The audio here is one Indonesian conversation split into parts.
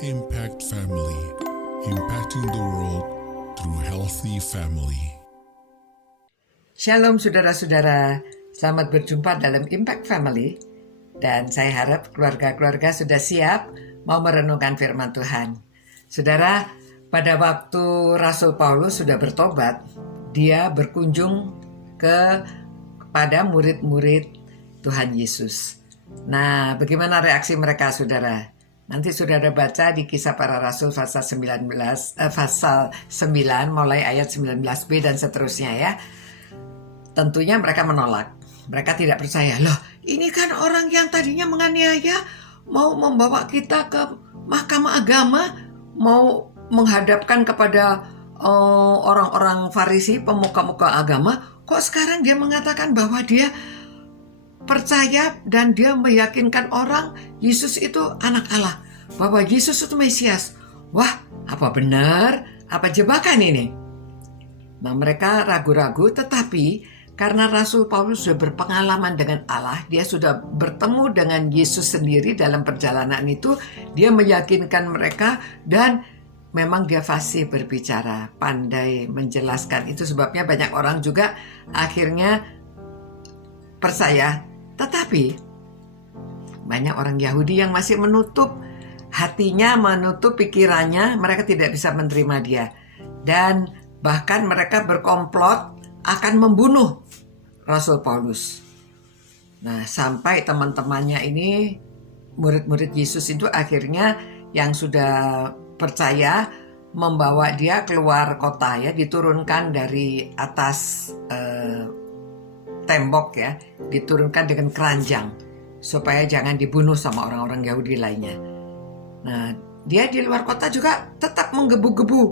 Impact Family, impacting the world through healthy family. Shalom saudara-saudara, selamat berjumpa dalam Impact Family. Dan saya harap keluarga-keluarga sudah siap mau merenungkan firman Tuhan. Saudara, pada waktu Rasul Paulus sudah bertobat, dia berkunjung kepada murid-murid Tuhan Yesus. Nah, bagaimana reaksi mereka, saudara? Nanti saudara baca di Kisah Para Rasul pasal 9 mulai ayat 19b dan seterusnya ya. Tentunya mereka menolak. Mereka tidak percaya. Loh, ini kan orang yang tadinya menganiaya, mau membawa kita ke mahkamah agama, mau menghadapkan kepada orang-orang Farisi, pemuka-muka agama. Kok sekarang dia mengatakan bahwa dia percaya dan dia meyakinkan orang Yesus itu anak Allah, bahwa Yesus itu Mesias. Wah, apa benar? Apa jebakan ini? Nah, mereka ragu-ragu, tetapi karena Rasul Paulus sudah berpengalaman dengan Allah, dia sudah bertemu dengan Yesus sendiri dalam perjalanan itu, dia meyakinkan mereka dan memang dia fasih berbicara, pandai menjelaskan. Itu sebabnya banyak orang juga akhirnya percaya. Tetapi banyak orang Yahudi yang masih menutup hatinya, menutup pikirannya, mereka tidak bisa menerima dia. Dan bahkan mereka berkomplot akan membunuh Rasul Paulus. Nah, sampai teman-temannya ini, murid-murid Yesus itu akhirnya yang sudah percaya membawa dia keluar kota ya, diturunkan dari atas tembok ya, diturunkan dengan keranjang supaya jangan dibunuh sama orang-orang Yahudi lainnya. Nah, dia di luar kota juga tetap menggebu-gebu,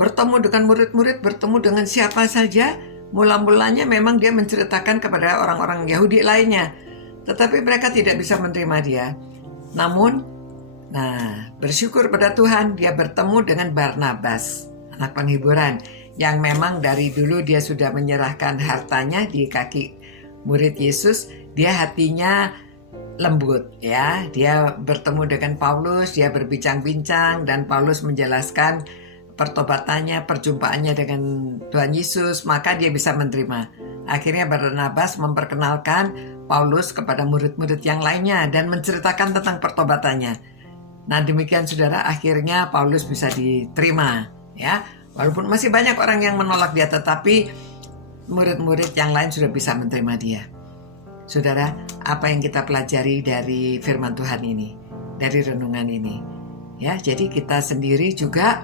bertemu dengan murid-murid, bertemu dengan siapa saja. Mula-mulanya memang dia menceritakan kepada orang-orang Yahudi lainnya, tetapi mereka tidak bisa menerima dia. Namun, bersyukur pada Tuhan, dia bertemu dengan Barnabas, anak penghiburan, yang memang dari dulu dia sudah menyerahkan hartanya di kaki murid Yesus. Dia hatinya lembut ya. Dia bertemu dengan Paulus, dia berbincang-bincang dan Paulus menjelaskan pertobatannya, perjumpaannya dengan Tuhan Yesus, maka dia bisa menerima. Akhirnya Barnabas memperkenalkan Paulus kepada murid-murid yang lainnya dan menceritakan tentang pertobatannya. Nah, demikian saudara, akhirnya Paulus bisa diterima ya. Walaupun masih banyak orang yang menolak dia, tetapi murid-murid yang lain sudah bisa menerima dia. Saudara, apa yang kita pelajari dari firman Tuhan ini, dari renungan ini? Ya, jadi kita sendiri juga,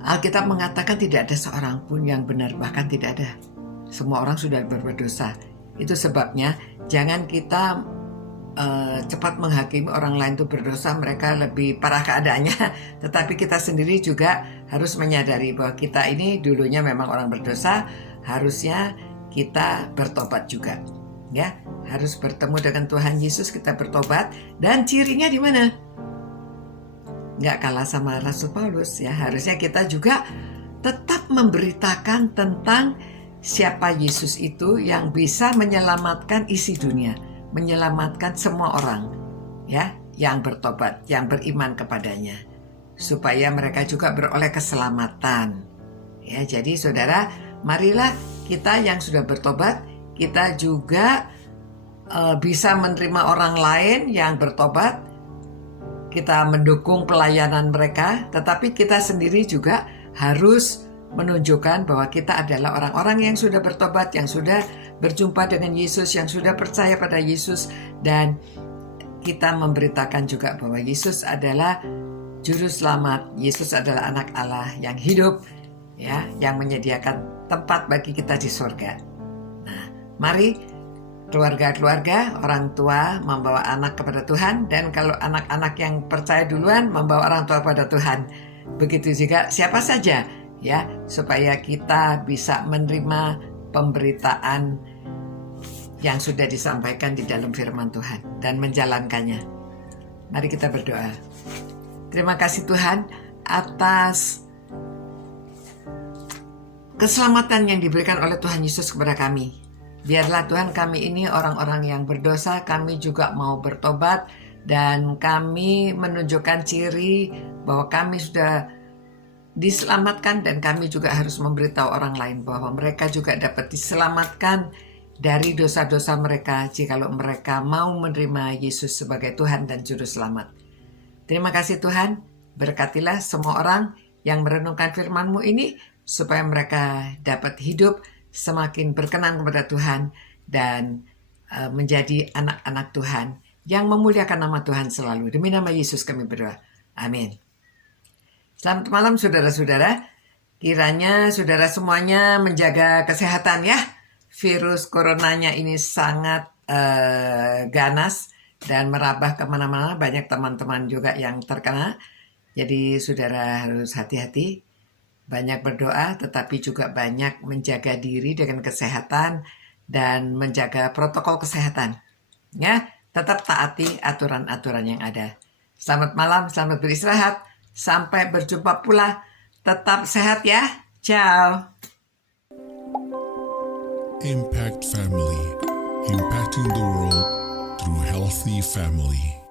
Alkitab mengatakan tidak ada seorang pun yang benar, bahkan tidak ada. Semua orang sudah berbuat dosa. Itu sebabnya jangan kita cepat menghakimi orang lain itu berdosa, mereka lebih parah keadaannya. Tetapi kita sendiri juga harus menyadari bahwa kita ini dulunya memang orang berdosa, harusnya kita bertobat juga. Ya, harus bertemu dengan Tuhan Yesus, kita bertobat, dan cirinya di mana? Nggak kalah sama Rasul Paulus ya, harusnya kita juga tetap memberitakan tentang siapa Yesus itu yang bisa menyelamatkan isi dunia, menyelamatkan semua orang ya yang bertobat, yang beriman kepadanya, supaya mereka juga beroleh keselamatan. Ya, jadi saudara, marilah kita yang sudah bertobat, kita juga bisa menerima orang lain yang bertobat. Kita mendukung pelayanan mereka, tetapi kita sendiri juga harus menunjukkan bahwa kita adalah orang-orang yang sudah bertobat, yang sudah berjumpa dengan Yesus, yang sudah percaya pada Yesus, dan kita memberitakan juga bahwa Yesus adalah juru selamat, Yesus adalah anak Allah yang hidup ya, yang menyediakan tempat bagi kita di surga. Nah, mari keluarga-keluarga, orang tua membawa anak kepada Tuhan, dan kalau anak-anak yang percaya duluan membawa orang tua kepada Tuhan. Begitu juga siapa saja ya, supaya kita bisa menerima pemberitaan yang sudah disampaikan di dalam firman Tuhan dan menjalankannya. Mari kita berdoa. Terima kasih Tuhan atas keselamatan yang diberikan oleh Tuhan Yesus kepada kami. Biarlah Tuhan, kami ini orang-orang yang berdosa, kami juga mau bertobat, Dan kami menunjukkan ciri bahwa kami sudah diselamatkan dan kami juga harus memberitahu orang lain bahwa mereka juga dapat diselamatkan dari dosa-dosa mereka jikalau mereka mau menerima Yesus sebagai Tuhan dan Juru Selamat. Terima kasih Tuhan, berkatilah semua orang yang merenungkan firman-Mu ini supaya mereka dapat hidup semakin berkenan kepada Tuhan dan menjadi anak-anak Tuhan yang memuliakan nama Tuhan selalu. Demi nama Yesus kami berdoa. Amin. Selamat malam saudara-saudara. Kiranya saudara semuanya menjaga kesehatan ya. Virus coronanya ini sangat ganas dan merambah kemana-mana. Banyak teman-teman juga yang terkena. Jadi saudara harus hati-hati. Banyak berdoa tetapi juga banyak menjaga diri dengan kesehatan dan menjaga protokol kesehatan. Ya, tetap taati aturan-aturan yang ada. Selamat malam, selamat beristirahat. Sampai berjumpa pula. Tetap sehat ya. Ciao. Impact Family, impacting the world through healthy family.